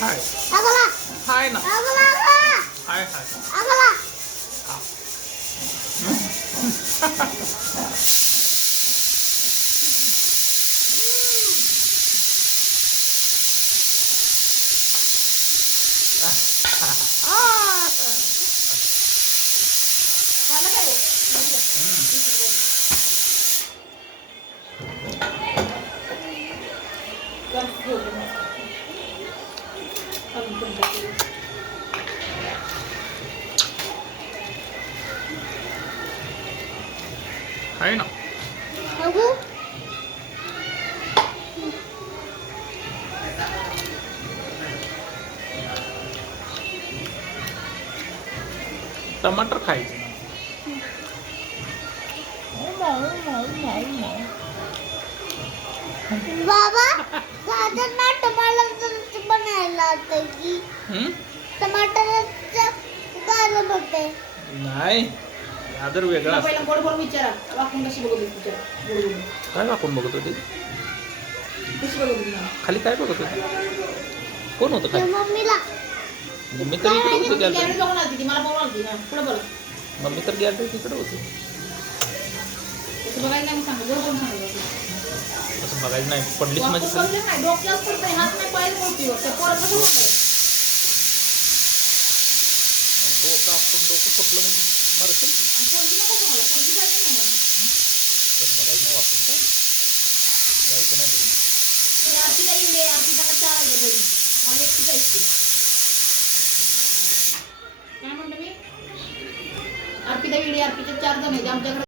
हाय हाय ना हाय हाय हाय ना टमाटर खायचं बाबा साधन ना टमाटर बनायला आता की टमाटरचं गाणं होते नाही आदर वेगळा पहिला गोड गोड विचारा वाकून कशी बघत होती विचारा गोड गोड काय वाकून बघत होते कशी बघत होती ना खाली काय बघत होते कोण होतं खाली मम्मीला मम्मी तर इकडे होती गॅलरी गॅलरी बघून आली ती मला बघून आली ना पुढे बोला मम्मी तर गॅलरी तिकडे होती तसं बघायला नाही सांगा गोड गोड सांगा असं बघायचं नाही पडलीच वाकून माझी पडले नाही डोक्यात पडतंय हात नाही पाय पडतोय त्या पोराचं कसं होतंय डोकं आपण डोकं फुटलं म्हणजे मरतं की आणि पोरगी नको तुम्हाला पोरगी पाहिजे ना मला तसं बघायचं नाही वापरत का जायचं नाही बघून आरतीला येऊ आरतीला का 4 आहे बहिणी मला एकटी जायची काय म्हणतो मी अर्पिता वेळी अर्पिता 4 जण आहेत आमच्याकडे